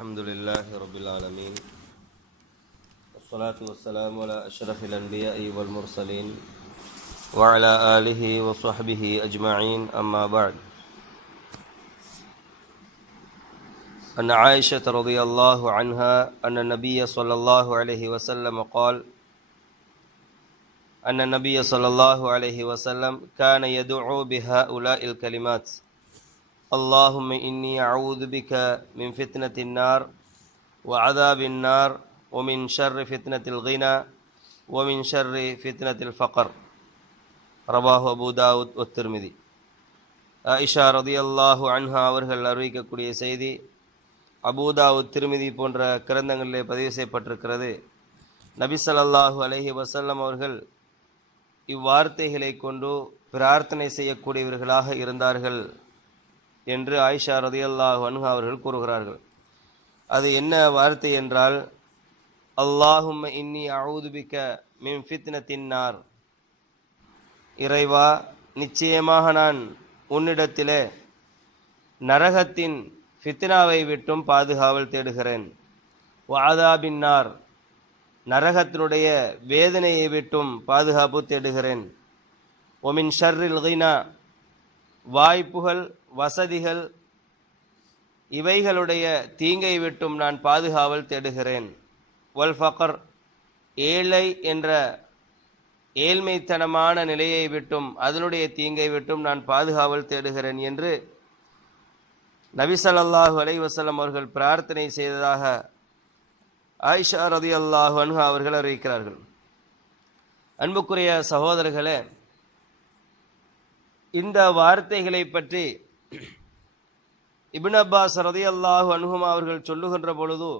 الحمد لله رب العالمين. والصلاة والسلام على أشرف الأنبياء والمرسلين وعلى آله وصحبه أجمعين أما بعد. أن عائشة رضي الله عنها أن النبي صلى الله عليه وسلم قال أن النبي صلى الله عليه وسلم كان يدعو بهؤلاء الكلمات. اللهم إني أعوذ بك من فتنة النار وعذاب النار ومن شر فتنة الغنى ومن شر فتنة الفقر ரவாஹு அபு தாவூத் ஒத்திருமிதி ஆயிஷா ரதி அல்லாஹு அன்ஹா அவர்கள் அறிவிக்கக்கூடிய செய்தி அபூதாவுத் திருமிதி போன்ற கிரந்தங்களிலே பதிவு செய்யப்பட்டிருக்கிறது நபி ஸல்லல்லாஹு அலைஹி வஸல்லம் அவர்கள் இவ்வார்த்தைகளை கொண்டு பிரார்த்தனை செய்யக்கூடியவர்களாக இருந்தார்கள் என்று ஆயிஷா ரதியல்லாஹு அன்ஹா அவர்கள் கூறுகிறார்கள். அது என்ன வார்த்தை என்றால் அல்லாஹும் இன்னி அவுதுபிக்க மின் ஃபித்னத்தின்னார் இறைவா நிச்சயமாக நான் உன்னிடத்திலே நரகத்தின் ஃபித்னாவை விட்டும் பாதுகாவல் தேடுகிறேன். வாதாபின்னார் நரகத்தினுடைய வேதனையை விட்டும் பாதுகாப்பு தேடுகிறேன். ஒமின் ஷர்ரில் கினா. வாய்ப்புகள் வசதிகள் இவைகளுடைய தீங்கை விட்டும் நான் பாதுகாவல் தேடுகிறேன். வல் ஃபக்கர் ஏழை என்ற ஏழ்மைத்தனமான நிலையை விட்டும் அதனுடைய தீங்கை விட்டும் நான் பாதுகாவல் தேடுகிறேன் என்று நபிசல்லாஹு ஸல்லல்லாஹு அவர்கள் பிரார்த்தனை செய்ததாக ஆயிஷா ரதி அல்லாஹு அன்ஹா அவர்கள் அறிவிக்கிறார்கள். அன்புக்குரிய சகோதரர்களே இந்த வார்த்தைகளை பற்றி இபின் அப்பாஸ் ரதி அல்லாஹு அனுகுமா அவர்கள் சொல்லுகின்ற பொழுது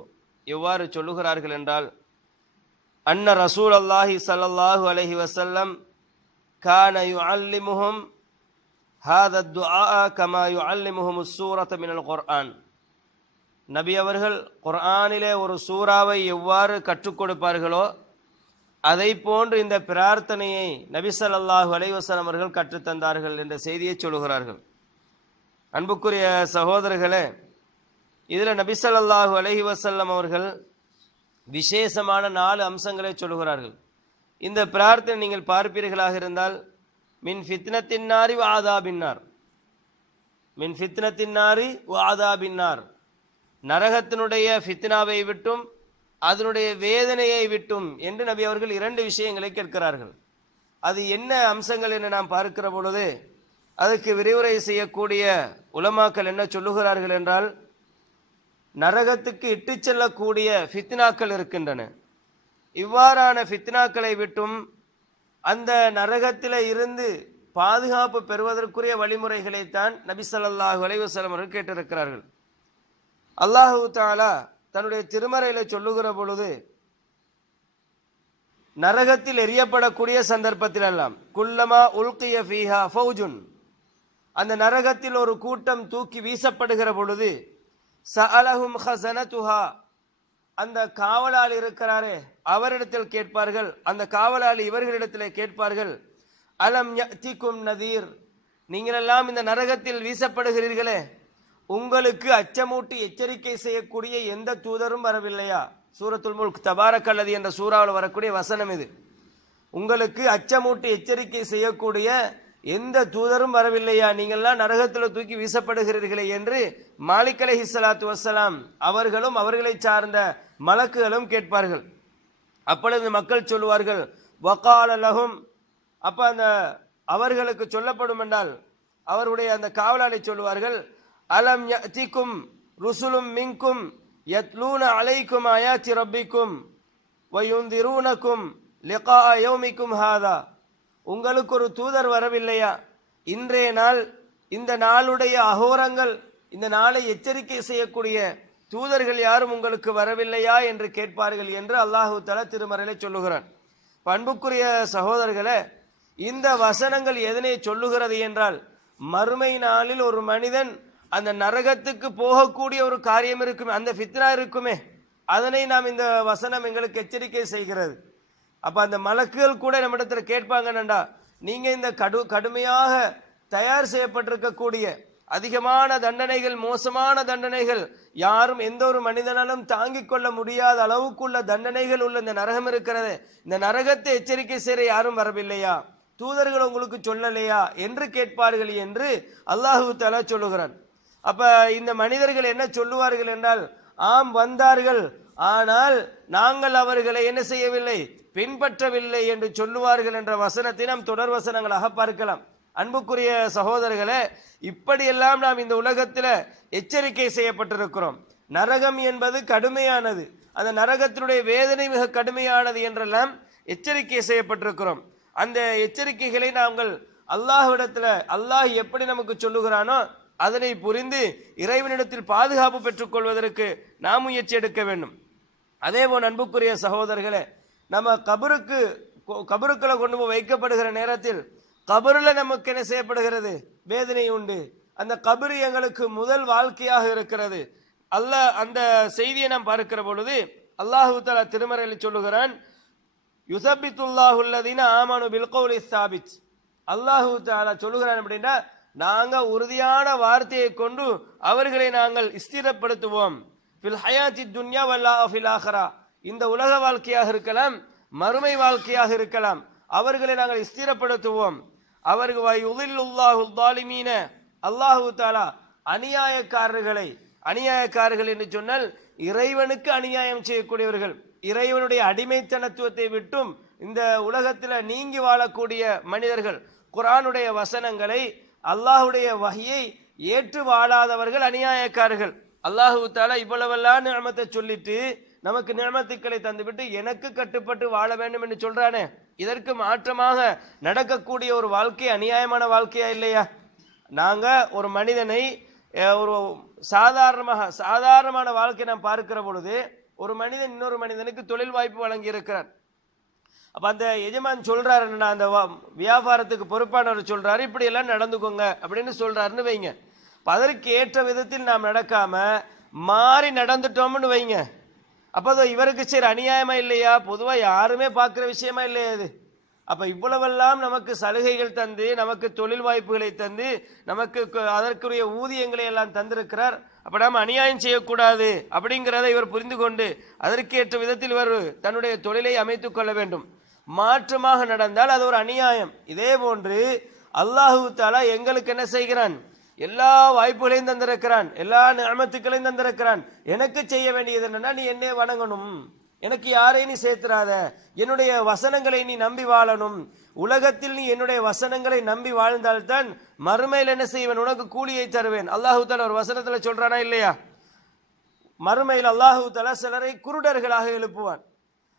எவ்வாறு சொல்லுகிறார்கள் என்றால் அன்ன ரசூல் அல்லாஹி ஸல்லல்லாஹு அலைஹி வசல்லம் கான யுஅல்லிமுஹும் ஆ துஆ கமா முகம் சூரத் மினல் குர்ஆன் நபி அவர்கள் குர்ஆனிலே ஒரு சூறாவை எவ்வாறு கற்றுக் கொடுப்பார்களோ அதை போன்று இந்த பிரார்த்தனையை நபிசல்லாஹு ஸல்லல்லாஹு அவர்கள் கற்றுத்தந்தார்கள் என்ற செய்தியை சொல்கிறார்கள் அன்புக்குரிய சகோதரர்களே இதில் நபிசல்லாஹு அலஹி வசல்லம் அவர்கள் விசேஷமான நாலு அம்சங்களை சொல்கிறார்கள் இந்த பிரார்த்தனை நீங்கள் பார்ப்பீர்களாக இருந்தால் மின் ஃபித்னத்தின்னாரி வாதா பின்னார் மின் ஃபித்னத்தின்னாரி வாதா பின்னார் நரகத்தினுடைய ஃபித்னாவை விட்டும் அதனுடைய வேதனையை விட்டும் என்று நபி அவர்கள் இரண்டு விஷயங்களை கேட்கிறார்கள். அது என்ன அம்சங்கள் என்று நாம் பார்க்கிற பொழுது அதுக்கு விரிவுரை செய்யக்கூடிய உலமாக்கள் என்ன சொல்லுகிறார்கள் என்றால் நரகத்துக்கு இட்டு செல்லக்கூடிய ஃபித்னாக்கள் இருக்கின்றன. இவ்வாறான ஃபித்னாக்களை விட்டும் அந்த நரகத்தில் இருந்து பாதுகாப்பு பெறுவதற்குரிய வழிமுறைகளைத்தான் நபி ஸல்லல்லாஹு அலைஹி அவர்கள் கேட்டிருக்கிறார்கள். அல்லாஹு தாலா தன்னுடைய திருமறையில் சொல்லுகிற பொழுது நரகத்தில் எரியப்படக்கூடிய சந்தர்ப்பத்தில் எல்லாம் குல்லமா உல்கிய ஃபீஹா ஃபௌஜுன் அந்த நரகத்தில் ஒரு கூட்டம் தூக்கி வீசப்படுகிற பொழுது சஅலஹும் ஹசனதுஹா அந்த காவலாளி இருக்கிறாரே அவரிடத்தில் கேட்பார்கள் அந்த காவலாளி இவர்களிடத்தில் கேட்பார்கள் அலம் யத்திக்கும் நதீர் நீங்களெல்லாம் இந்த நரகத்தில் வீசப்படுகிறீர்களே உங்களுக்கு அச்சமூட்டி எச்சரிக்கை செய்யக்கூடிய எந்த தூதரும் வரவில்லையா? சூரத்துல் முல்க் தபாரக்கல்லது என்ற சூறாவில் வரக்கூடிய வசனம் இது. உங்களுக்கு அச்சமூட்டி எச்சரிக்கை செய்யக்கூடிய எந்த தூதரும் வரவில்லையா? நீங்கள்லாம் நரகத்தில் தூக்கி வீசப்படுகிறீர்களே என்று மாலிக் அலஹி சலாத்து வசலாம் அவர்களும் அவர்களை சார்ந்த மலக்குகளும் கேட்பார்கள். அப்பொழுது மக்கள் சொல்லுவார்கள் வக்கால அப்போ அந்த அவர்களுக்கு சொல்லப்படும் என்றால் அவருடைய அந்த காவலாளி சொல்லுவார்கள் அலம் யத்திக்கும் ருசுலும் மின்கும் யத்லூன அலைக்கும் அயாச்சி ரப்பிக்கும் வயுந்திரூனக்கும் லிகா அயோமிக்கும் ஹாதா உங்களுக்கு ஒரு தூதர் வரவில்லையா? இன்றைய நாள் இந்த நாளுடைய அகோரங்கள் இந்த நாளை எச்சரிக்கை செய்யக்கூடிய தூதர்கள் யாரும் உங்களுக்கு வரவில்லையா என்று கேட்பார்கள் என்று அல்லாஹு தலா திருமறையில சொல்லுகிறான். பண்புக்குரிய சகோதரர்களே இந்த வசனங்கள் எதனை சொல்லுகிறது என்றால் மறுமை நாளில் ஒரு மனிதன் அந்த நரகத்துக்கு போகக்கூடிய ஒரு காரியம் இருக்குமே அந்த ஃபித்னா இருக்குமே. அதனை நாம் இந்த வசனம் எங்களுக்கு எச்சரிக்கை செய்கிறது. அப்போ அந்த மலக்குகள் கூட நம்மிடத்தில் கேட்பாங்கனண்டா நீங்கள் இந்த கடு கடுமையாக தயார் செய்யப்பட்டிருக்கக்கூடிய அதிகமான தண்டனைகள் மோசமான தண்டனைகள் யாரும் எந்த ஒரு மனிதனாலும் தாங்கிக் கொள்ள முடியாத அளவுக்குள்ள தண்டனைகள் உள்ள இந்த நரகம் இருக்கிறது. இந்த நரகத்தை எச்சரிக்கை செய்ய யாரும் வரவில்லையா? தூதர்கள் உங்களுக்கு சொல்லலையா? என்று கேட்பார்கள் என்று அல்லாஹு தலா சொல்லுகிறான். அப்ப இந்த மனிதர்கள் என்ன சொல்லுவார்கள் என்றால் ஆம் வந்தார்கள். ஆனால் நாங்கள் அவர்களை என்ன செய்யவில்லை? பின்பற்றவில்லை என்று சொல்லுவார்கள் என்ற வசனத்தை நாம் தொடர் வசனங்களாக பார்க்கலாம். அன்புக்குரிய சகோதரர்களே இப்படியெல்லாம் நாம் இந்த உலகத்தில் எச்சரிக்கை செய்யப்பட்டிருக்கிறோம். நரகம் என்பது கடுமையானது. அந்த நரகத்தினுடைய வேதனை மிக கடுமையானது என்றெல்லாம் எச்சரிக்கை செய்யப்பட்டிருக்கிறோம். அந்த எச்சரிக்கைகளை நாங்கள் அல்லாஹ்விடத்தில் அல்லாஹ் எப்படி நமக்கு சொல்லுகிறானோ அதனை புரிந்து இறைவனிடத்தில் பாதுகாப்பு பெற்றுக்கொள்வதற்கு நாம் முயற்சி எடுக்க வேண்டும். அதேபோல் அன்புக்குரிய சகோதரர்களே நம்ம கபருக்கு கபருக்களை கொண்டு போய் வைக்கப்படுகிற நேரத்தில் கபருல நமக்கு என்ன செய்யப்படுகிறது? வேதனை உண்டு. அந்த கபரு எங்களுக்கு முதல் வாழ்க்கையாக இருக்கிறது. அல்ல அந்த செய்தியை நாம் பார்க்கிற பொழுது அல்லாஹு தலா திருமறையில் சொல்லுகிறான் யுசபித்துல்லாஹுல்லதீன ஆமனு பில்கௌலி ஸ்தாபித் அல்லாஹு தாலா சொல்லுகிறான் அப்படின்னா நாங்கள் உறுதியான வார்த்தையை கொண்டு அவர்களை நாங்கள் ஸ்திரப்படுத்துவோம். ஃபில் ஹயாத்தி துன்யா வல்லா ஃபில் ஆஹரா. இந்த உலக வாழ்க்கையாக இருக்கலாம் மறுமை வாழ்க்கையாக இருக்கலாம் அவர்களை நாங்கள் ஸ்திரப்படுத்துவோம். அவர்கள் யுதில்லுல்லாஹு தாலிமீன அல்லாஹு தாலா அநியாயக்காரர்களை அநியாயக்காரர்கள் என்று சொன்னால் இறைவனுக்கு அநியாயம் செய்யக்கூடியவர்கள். இறைவனுடைய அடிமைத்தனத்துவத்தை விட்டும் இந்த உலகத்தில் நீங்கி வாழக்கூடிய மனிதர்கள். குரானுடைய வசனங்களை அல்லாஹுடைய வகையை ஏற்று வாழாதவர்கள் அநியாயக்காரர்கள். அல்லாஹு தாலா இவ்வளவெல்லாம் நியமத்தை சொல்லிட்டு நமக்கு நியமத்துக்களை தந்துவிட்டு எனக்கு கட்டுப்பட்டு வாழ வேண்டும் என்று சொல்றானே. இதற்கு மாற்றமாக நடக்கக்கூடிய ஒரு வாழ்க்கை அநியாயமான வாழ்க்கையா இல்லையா? நாங்க ஒரு மனிதனை ஒரு சாதாரணமாக சாதாரணமான வாழ்க்கை நாம் பார்க்கிற பொழுது ஒரு மனிதன் இன்னொரு மனிதனுக்கு தொழில் வாய்ப்பு வழங்கி இருக்கிறார் அப்போ அந்த எஜமான் சொல்கிறாரு என்னன்னா அந்த வியாபாரத்துக்கு பொறுப்பானவர் சொல்கிறாரு இப்படி எல்லாம் நடந்துக்கோங்க அப்படின்னு சொல்கிறாருன்னு வைங்க. அப்போ அதற்கு ஏற்ற விதத்தில் நாம் நடக்காம மாறி நடந்துட்டோம்னு வைங்க. அப்போ அது இவருக்கு சரி அநியாயமா இல்லையா? பொதுவாக யாருமே பார்க்குற விஷயமா இல்லையா இது? அப்போ இவ்வளவெல்லாம் நமக்கு சலுகைகள் தந்து நமக்கு தொழில் வாய்ப்புகளை தந்து நமக்கு அதற்குரிய ஊதியங்களை எல்லாம் தந்திருக்கிறார். அப்போ நாம் அநியாயம் செய்யக்கூடாது அப்படிங்கிறத இவர் புரிந்து கொண்டு அதற்கேற்ற விதத்தில் இவர் தன்னுடைய தொழிலை அமைத்துக் கொள்ள வேண்டும். மாற்றமாக நடந்தால் அது ஒரு அநியாயம். இதே போன்று அல்லாஹு தாலா எங்களுக்கு என்ன செய்கிறான்? எல்லா வாய்ப்புகளையும் தந்திருக்கிறான். எல்லா நியமத்துக்களையும் தந்திருக்கிறான். எனக்கு செய்ய வேண்டியது என்னன்னா நீ என்னை வணங்கணும். எனக்கு யாரையும் நீ சேர்த்துறாத என்னுடைய வசனங்களை நீ நம்பி வாழணும். உலகத்தில் நீ என்னுடைய வசனங்களை நம்பி வாழ்ந்தால்தான் மறுமையில் என்ன செய்வேன்? உனக்கு கூலியை தருவேன். அல்லாஹு தாலா ஒரு வசனத்தில் சொல்றானா இல்லையா? மறுமையில் அல்லாஹு தாலா சிலரை குருடர்களாக எழுப்புவான்.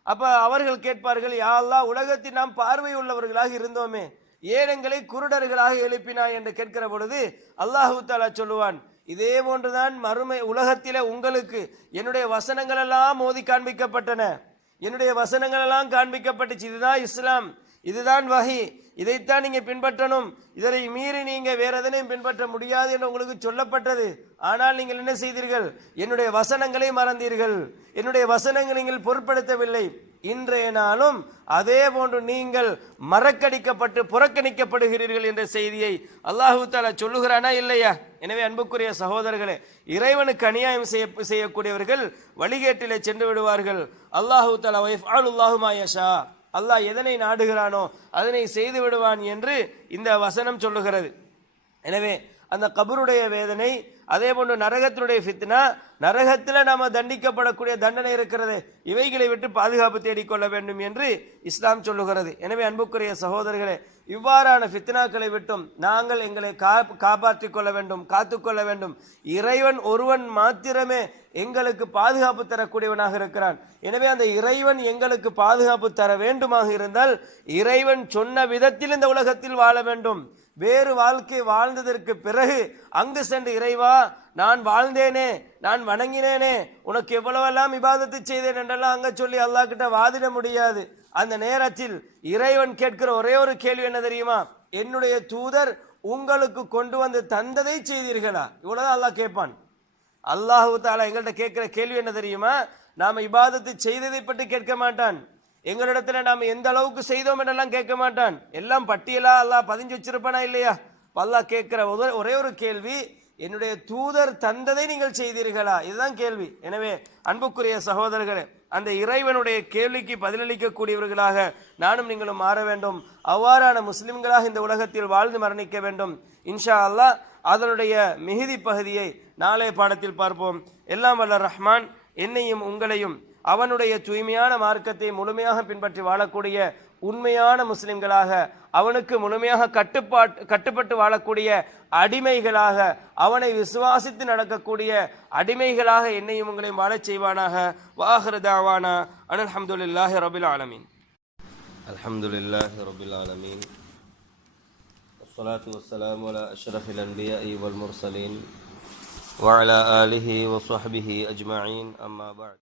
அப்போ அவர்கள் கேட்பார்கள் யாரெல்லாம் உலகத்தில் நாம் பார்வை உள்ளவர்களாக இருந்தோமே ஏன் எங்களை குருடர்களாக எழுப்பினாய்? என்று கேட்கிற பொழுது அல்லாஹு தாலா சொல்லுவான் இதே போன்றுதான் மறுமை உலகத்திலே உங்களுக்கு என்னுடைய வசனங்களெல்லாம் மோதி காண்பிக்கப்பட்டன. என்னுடைய வசனங்களெல்லாம் காண்பிக்கப்பட்டுச்சு. இதுதான் இஸ்லாம். இதுதான் வகை. இதைத்தான் நீங்கள் பின்பற்றணும். இதனை மீறி நீங்கள் வேறு எதனையும் பின்பற்ற முடியாது என்று உங்களுக்கு சொல்லப்பட்டது. ஆனால் நீங்கள் என்ன செய்தீர்கள்? என்னுடைய வசனங்களை மறந்தீர்கள். என்னுடைய வசனங்களை நீங்கள் பொருட்படுத்தவில்லை. இன்றைய நாளும் அதே போன்று நீங்கள் மறக்கடிக்கப்பட்டு புறக்கணிக்கப்படுகிறீர்கள் என்ற செய்தியை அல்லாஹு தாலா சொல்லுகிறானா இல்லையா? எனவே அன்புக்குரிய சகோதரர்களே இறைவனுக்கு அநியாயம் செய்ய செய்யக்கூடியவர்கள் வழிகேட்டிலே சென்று விடுவார்கள். அல்லாஹு தாலா அல்லாஹு மாயஷா அல்லாஹ் எதனை நாடுகிறானோ அதனை செய்து விடுவான் என்று இந்த வசனம் சொல்லுகிறது. எனவே அந்த கபருடைய வேதனை அதே போன்று நரகத்தினுடைய ஃபித்னா நரகத்தில் நாம் தண்டிக்கப்படக்கூடிய தண்டனை இருக்கிறது. இவைகளை விட்டு பாதுகாப்பு தேடிக்கொள்ள வேண்டும் என்று இஸ்லாம் சொல்லுகிறது. எனவே அன்புக்குரிய சகோதரர்களே இவ்வாறான ஃபித்னாக்களை விட்டும் நாங்கள் எங்களை கா காப்பாற்றி கொள்ள வேண்டும் காத்துக்கொள்ள வேண்டும். இறைவன் ஒருவன் மாத்திரமே எங்களுக்கு பாதுகாப்பு தரக்கூடியவனாக இருக்கிறான். எனவே அந்த இறைவன் எங்களுக்கு பாதுகாப்பு தர வேண்டுமாக இருந்தால் இறைவன் சொன்ன விதத்தில் இந்த உலகத்தில் வாழ வேண்டும். வேறு வாழ்க்கை வாழ்ந்ததற்கு பிறகு அங்கு சென்று இறைவா நான் வாழ்ந்தேனே நான் வணங்கினேனே உனக்கு எவ்வளவெல்லாம் விவாதத்தை செய்தேன் என்றெல்லாம் அங்கே சொல்லி அல்லாஹ் கிட்ட வாதிட முடியாது. அந்த நேரத்தில் இறைவன் கேட்கிற ஒரே ஒரு கேள்வி என்ன தெரியுமா? என்னுடைய தூதர் உங்களுக்கு கொண்டு வந்து தந்ததை செய்தீர்களா? இவ்வளவுதான் அல்லாஹ் கேட்பான். அல்லாஹு தாலா எங்கள்கிட்ட கேட்கிற கேள்வி என்ன தெரியுமா? நாம இபாதத்தை செய்ததை பற்றி கேட்க மாட்டான். எங்களிடத்துல நாம எந்த அளவுக்கு செய்தோம் என்றெல்லாம் கேட்க மாட்டான். எல்லாம் பட்டியலா அல்லாஹ் பதிஞ்சு வச்சிருப்பானா இல்லையா? அல்லாஹ் கேட்கிற ஒரே- ஒரே ஒரு கேள்வி என்னுடைய தூதர் தந்ததை நீங்கள் செய்தீர்களா? இதுதான் கேள்வி. எனவே அன்புக்குரிய சகோதரர்களே அந்த இறைவனுடைய கேள்விக்கு பதிலளிக்கக்கூடியவர்களாக நானும் நீங்களும் மாற வேண்டும். அவ்வாறான முஸ்லிம்களாக இந்த உலகத்தில் வாழ்ந்து மரணிக்க வேண்டும். இன்ஷா அல்லாஹ் அதனுடைய மிகுதி பகுதியை நாளைய பாடத்தில் பார்ப்போம். எல்லாம் வல்ல ரஹ்மான் என்னையும் உங்களையும் அவனுடைய தூய்மையான மார்க்கத்தை முழுமையாக பின்பற்றி வாழக்கூடிய உண்மையான முஸ்லிம்களாக அவனுக்கு முழுமையாக கட்டுப்பாட்டு கட்டுப்பட்டு வாழக்கூடிய அடிமைகளாக அவனை விசுவாசித்து நடக்கக்கூடிய அடிமைகளாக என்னையும் உங்களையும் வாழச் செய்வானாக வாஹிருதாவானா அனில் அஹமதுல்லாஹி ரபில் ஆலமீன் அல்ஹம்துலில்லாஹி ரபில் ஆலமீன் والصلاة والسلام على أشرف الأنبياء والمرسلين وعلى آله وصحبه أجمعين أما بعد